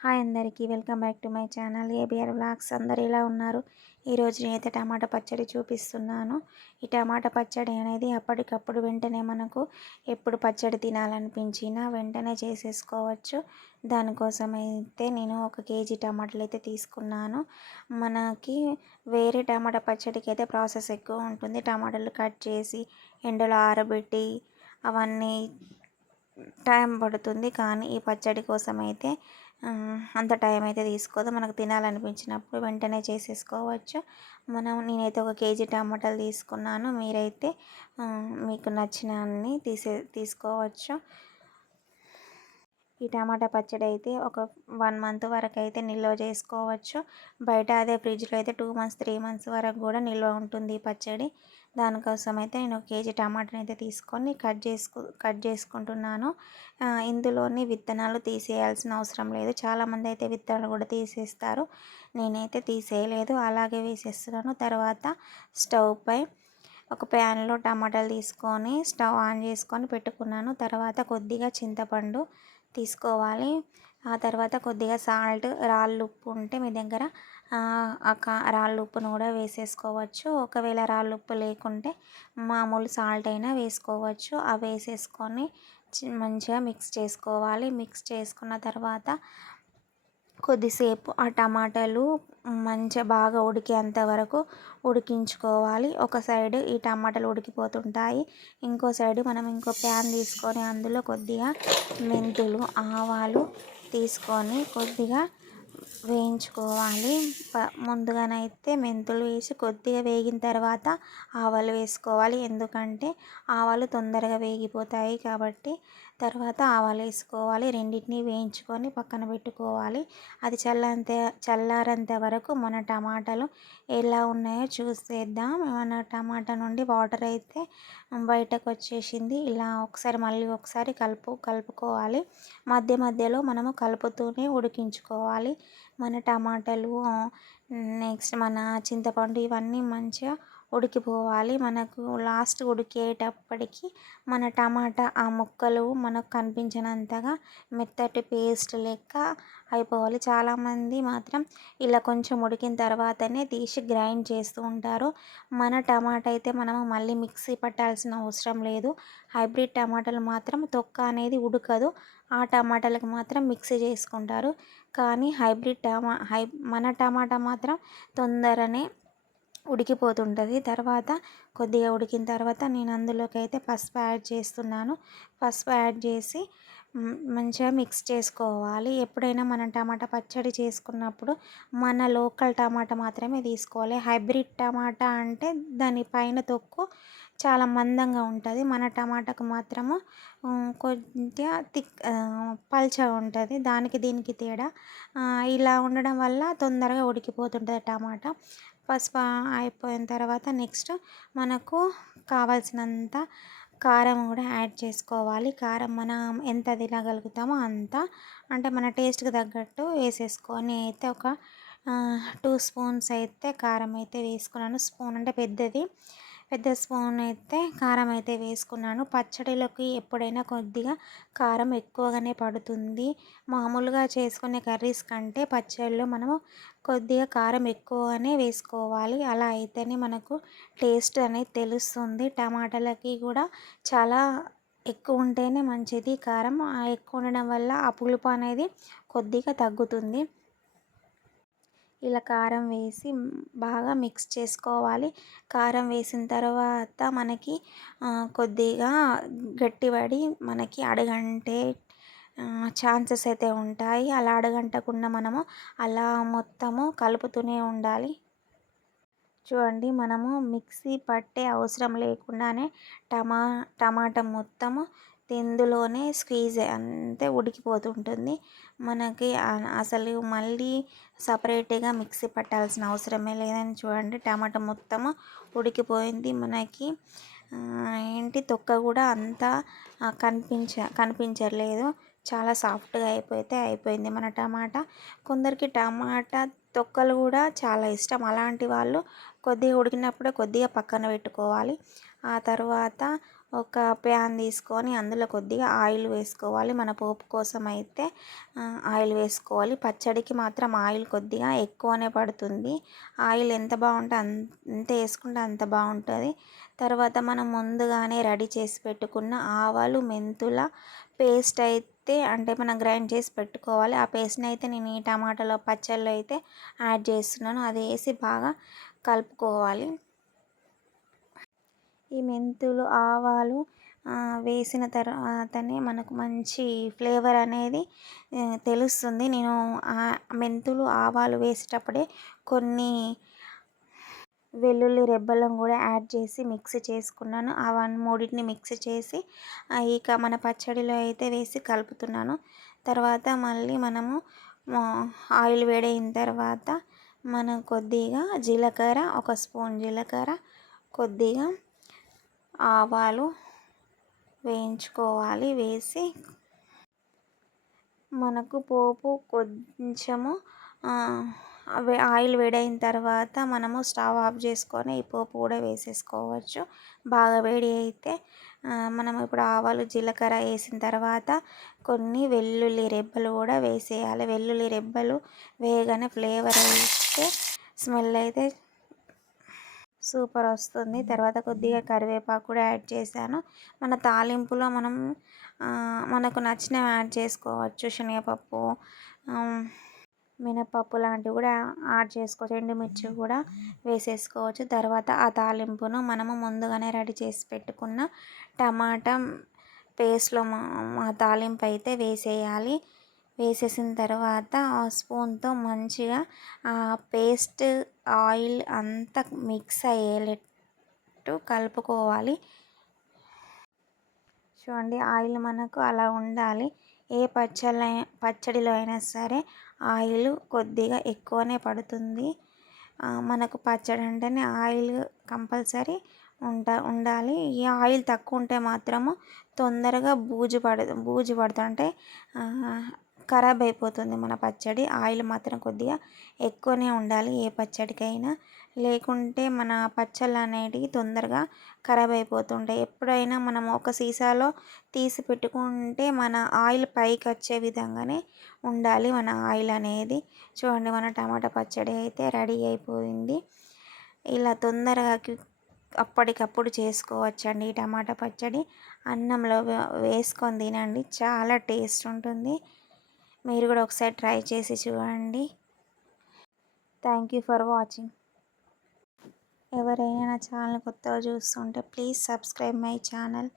Hi అందరికీ welcome back to my channel ABR vlogs. అందరు ఎలా ఉన్నారు? ఈరోజు నేనైతే టమాటా పచ్చడి చూపిస్తున్నాను. ఈ టమాటా పచ్చడి అనేది అప్పటికప్పుడు వెంటనే మనకు ఎప్పుడు పచ్చడి తినాలనిపించినా వెంటనే చేసేసుకోవచ్చు. దానికోసం అయితే నేను 1 కేజీ టమాటాలు అయితే తీసుకున్నాను. మనకి వేరే టమాటా పచ్చడికి అయితే ప్రాసెస్ ఎక్కువ ఉంటుంది. టమాటాలు కట్ చేసి ఎండలో ఆరబెట్టి అవన్నీ టైం పడుతుంది. కానీ ఈ పచ్చడి కోసం అయితే అంత టైం అయితే తీసుకోదు. మనకు తినాలనిపించినప్పుడు వెంటనే చేసేసుకోవచ్చు. నేనైతే 1 కేజీ టమాటాలు తీసుకున్నాను. మీరైతే మీకు నచ్చిన అన్ని తీసుకోవచ్చు. ఈ టమాటా పచ్చడి అయితే ఒక 1 మంత్ వరకు అయితే నిల్వ చేసుకోవచ్చు. బయట అదే ఫ్రిడ్జ్లో అయితే 2 మంత్స్ 3 మంత్స్ వరకు కూడా నిల్వ ఉంటుంది ఈ పచ్చడి. దానికోసం అయితే నేను 1 కేజీ టమాటాని అయితే తీసుకొని కట్ చేసుకుంటున్నాను. ఇందులోని విత్తనాలు తీసేయాల్సిన అవసరం లేదు. చాలామంది అయితే విత్తనాలు కూడా తీసేస్తారు. నేనైతే తీసేయలేదు, అలాగే వేసేస్తున్నాను. తర్వాత స్టవ్ పై ఒక ప్యాన్లో టమాటాలు తీసుకొని స్టవ్ ఆన్ చేసుకొని పెట్టుకున్నాను. తర్వాత కొద్దిగా చింతపండు తీసుకోవాలి. ఆ తర్వాత కొద్దిగా సాల్ట్, రాళ్ళు ఉప్పు ఉంటే మీ దగ్గర రాళ్ళు ఉప్పును కూడా వేసేసుకోవచ్చు. ఒకవేళ రాళ్ళు ఉప్పు లేకుంటే మామూలు సాల్ట్ అయినా వేసుకోవచ్చు. అవి వేసేసుకొని మంచిగా మిక్స్ చేసుకోవాలి. మిక్స్ చేసుకున్న తర్వాత కొద్దిసేపు ఆ టమాటాలు మంచిగా బాగా ఉడికేంత వరకు ఉడికించుకోవాలి. ఒక సైడ్ ఈ టమాటాలు ఉడికిపోతుంటాయి. ఇంకో సైడ్ మనం ఇంకో ప్యాన్ తీసుకొని అందులో కొద్దిగా మెంతులు, ఆవాలు తీసుకొని కొద్దిగా వేయించుకోవాలి. ముందుగానైతే మెంతులు వేసి కొద్దిగా వేగిన తర్వాత ఆవాలు వేసుకోవాలి. ఎందుకంటే ఆవాలు తొందరగా వేగిపోతాయి కాబట్టి తర్వాత ఆవాలు వేసుకోవాలి. రెండింటిని వేయించుకొని పక్కన పెట్టుకోవాలి. అది చల్లారేంత వరకు మన టమాటాలు ఎలా ఉన్నాయో చూసేద్దాం. మన టమాటా నుండి వాటర్ అయితే బయటకు వచ్చేసింది. ఇలా మళ్ళీ ఒకసారి కలుపుకోవాలి. మధ్య మధ్యలో మనము కలుపుతూనే ఉడికించుకోవాలి. మన టమాటాలు నెక్స్ట్ మన చింతపండు ఇవన్నీ మంచిగా ఉడికిపోవాలి. మనకు లాస్ట్ ఉడికేటప్పటికి మన టమాటా ఆ ముక్కలు మనకు కనిపించినంతగా మెత్తటి పేస్ట్ లెక్క అయిపోవాలి. చాలామంది మాత్రం ఇలా కొంచెం ఉడికిన తర్వాతనే తీసి గ్రైండ్ చేస్తూ ఉంటారు. మన టమాటా అయితే మనము మళ్ళీ మిక్సీ పట్టాల్సిన అవసరం లేదు. హైబ్రిడ్ టమాటాలు మాత్రం తొక్క అనేది ఉడకదు. ఆ టమాటాలకు మాత్రం మిక్సీ చేసుకుంటారు. కానీ మన టమాటా మాత్రం తొందరనే ఉడికిపోతుంటుంది. తర్వాత కొద్దిగా ఉడికిన తర్వాత నేను అందులోకి అయితే పసుపు యాడ్ చేస్తున్నాను. పసుపు యాడ్ చేసి మంచిగా మిక్స్ చేసుకోవాలి. ఎప్పుడైనా మనం టమాటా పచ్చడి చేసుకున్నప్పుడు మన లోకల్ టమాటా మాత్రమే తీసుకోవాలి. హైబ్రిడ్ టమాటా అంటే దాని పైన తొక్కు చాలా మందంగా ఉంటుంది. మన టమాటాకు మాత్రము కొద్దిగా పల్చగా ఉంటుంది. దీనికి తేడా ఇలా ఉండడం వల్ల తొందరగా ఉడికిపోతుంటుంది టమాటా. పసుపు అయిపోయిన తర్వాత నెక్స్ట్ మనకు కావాల్సినంత కారం కూడా యాడ్ చేసుకోవాలి. కారం మనం ఎంత తినగలుగుతామో అంత, అంటే మన టేస్ట్కి తగ్గట్టు వేసేసుకొని అయితే ఒక 2 స్పూన్స్ అయితే కారం అయితే వేసుకున్నాను. స్పూన్ అంటే పెద్ద స్పూన్ అయితే కారం అయితే వేసుకున్నాను. పచ్చడిలోకి ఎప్పుడైనా కొద్దిగా కారం ఎక్కువగానే పడుతుంది. మామూలుగా చేసుకునే కర్రీస్ కంటే పచ్చడిలో మనము కొద్దిగా కారం ఎక్కువగానే వేసుకోవాలి. అలా అయితేనే మనకు టేస్ట్ అనేది తెలుస్తుంది. టమాటాలకి కూడా చాలా ఎక్కువ ఉంటేనే మంచిది కారం. ఎక్కువ ఉండడం వల్ల ఆ పులుపు అనేది కొద్దిగా తగ్గుతుంది. ఇలా కారం వేసి బాగా మిక్స్ చేసుకోవాలి. కారం వేసిన తర్వాత మనకి కొద్దిగా గట్టిపడి మనకి అడుగంటే ఛాన్సెస్ అయితే ఉంటాయి. అలా అడుగంటకుండా మనము అలా మొత్తము కలుపుతూనే ఉండాలి. చూడండి, మనము మిక్సీ పట్టే అవసరం లేకుండానే టమాటా మొత్తము ఇందులోనే స్క్వీజ్ అంతే ఉడికిపోతుంటుంది. మనకి అసలు మళ్ళీ సపరేట్గా మిక్సీ పట్టాల్సిన అవసరమే లేదని చూడండి, టమాటా మొత్తము ఉడికిపోయింది. మనకి తొక్క కూడా అంతా కనిపించలేదు. చాలా సాఫ్ట్గా అయిపోయింది మన టమాటా. కొందరికి టమాటా తొక్కలు కూడా చాలా ఇష్టం. అలాంటి వాళ్ళు కొద్దిగా ఉడికినప్పుడే కొద్దిగా పక్కన పెట్టుకోవాలి. ఆ తర్వాత ఒక ప్యాన్ తీసుకొని అందులో కొద్దిగా ఆయిల్ వేసుకోవాలి. మన పోపు కోసం అయితే ఆయిల్ వేసుకోవాలి. పచ్చడికి మాత్రం ఆయిల్ కొద్దిగా ఎక్కువనే పడుతుంది. ఆయిల్ ఎంత బాగుంటే ఎంత వేసుకుంటే అంత బాగుంటుంది. తర్వాత మనం ముందుగానే రెడీ చేసి పెట్టుకున్న ఆవాలు, మెంతుల పేస్ట్ అయితే అంటే మనం గ్రైండ్ చేసి పెట్టుకోవాలి. ఆ పేస్ట్ని అయితే నేను ఈ టమాటాలో పచ్చళ్ళు అయితే యాడ్ చేస్తున్నాను. అది వేసి బాగా కలుపుకోవాలి. ఈ మెంతులు, ఆవాలు వేసిన తర్వాతనే మనకు మంచి ఫ్లేవర్ అనేది తెలుస్తుంది. నేను మెంతులు, ఆవాలు వేసేటప్పుడే కొన్ని వెల్లుల్లి రెబ్బలను కూడా యాడ్ చేసి మిక్స్ చేసుకున్నాను. మూడింటిని మిక్స్ చేసి ఇక మన పచ్చడిలో అయితే వేసి కలుపుతున్నాను. తర్వాత మళ్ళీ మనము ఆయిల్ వేడైన తర్వాత మనం కొద్దిగా జీలకర్ర, ఒక స్పూన్ జీలకర్ర, కొద్దిగా ఆవాలు వేయించుకోవాలి. వేసి మనకు పోపు కొంచెము ఆయిల్ వేడైన తర్వాత మనము స్టవ్ ఆఫ్ చేసుకొని ఈ పోపు కూడా వేసేసుకోవచ్చు. బాగా వేడి అయితే మనం ఇప్పుడు ఆవాలు, జీలకర్ర వేసిన తర్వాత కొన్ని వెల్లుల్లి రెబ్బలు కూడా వేసేయాలి. వెల్లుల్లి రెబ్బలు వేయగానే ఫ్లేవర్ అయితే స్మెల్ అయితే సూపర్ వస్తుంది. తర్వాత కొద్దిగా కరివేపాకు కూడా యాడ్ చేశాను. మన తాలింపులో మనం మనకు నచ్చినవి యాడ్ చేసుకోవచ్చు. శనగపప్పు, మినపప్పు లాంటివి కూడా యాడ్ చేసుకోవచ్చు. ఎండుమిర్చి కూడా వేసేసుకోవచ్చు. తర్వాత ఆ తాలింపును మనము ముందుగానే రెడీ చేసి పెట్టుకున్న టమాటా పేస్ట్లో మా తాలింపు అయితే వేసేయాలి. వేసేసిన తర్వాత ఆ స్పూన్తో మంచిగా ఆ పేస్ట్ ఆయిల్ అంతా మిక్స్ అయ్యేటట్టు కలుపుకోవాలి. చూడండి, ఆయిల్ మనకు అలా ఉండాలి. ఏ పచ్చడిలో అయినా సరే ఆయిల్ కొద్దిగా ఎక్కువనే పడుతుంది. మనకు పచ్చడి అంటేనే ఆయిల్ కంపల్సరీ ఉండాలి. ఈ ఆయిల్ తక్కువ ఉంటే మాత్రము తొందరగా బూజు పడుతుంది, అంటే ఖరాబ్ అయిపోతుంది మన పచ్చడి. ఆయిల్ మాత్రం కొద్దిగా ఎక్కువనే ఉండాలి ఏ పచ్చడికైనా, లేకుంటే మన పచ్చళ్ళు అనేటివి తొందరగా ఖరాబ్ అయిపోతుంటాయి. ఎప్పుడైనా మనం ఒక సీసాలో తీసి పెట్టుకుంటే మన ఆయిల్ పైకి వచ్చే విధంగానే ఉండాలి మన ఆయిల్ అనేది. చూడండి, మన టమాటా పచ్చడి అయితే రెడీ అయిపోయింది. ఇలా తొందరగా అప్పటికప్పుడు చేసుకోవచ్చండి ఈ టమాటా పచ్చడి. అన్నంలో వేసుకొని తినండి, చాలా టేస్ట్ ఉంటుంది. మీరు కూడా ఒకసారి ట్రై చేసి చూడండి. Thank you for watching. ఎవరైనా నా ఛానల్ కొత్తగా చూస్తుంటే ప్లీజ్ సబ్స్క్రైబ్ మై ఛానల్.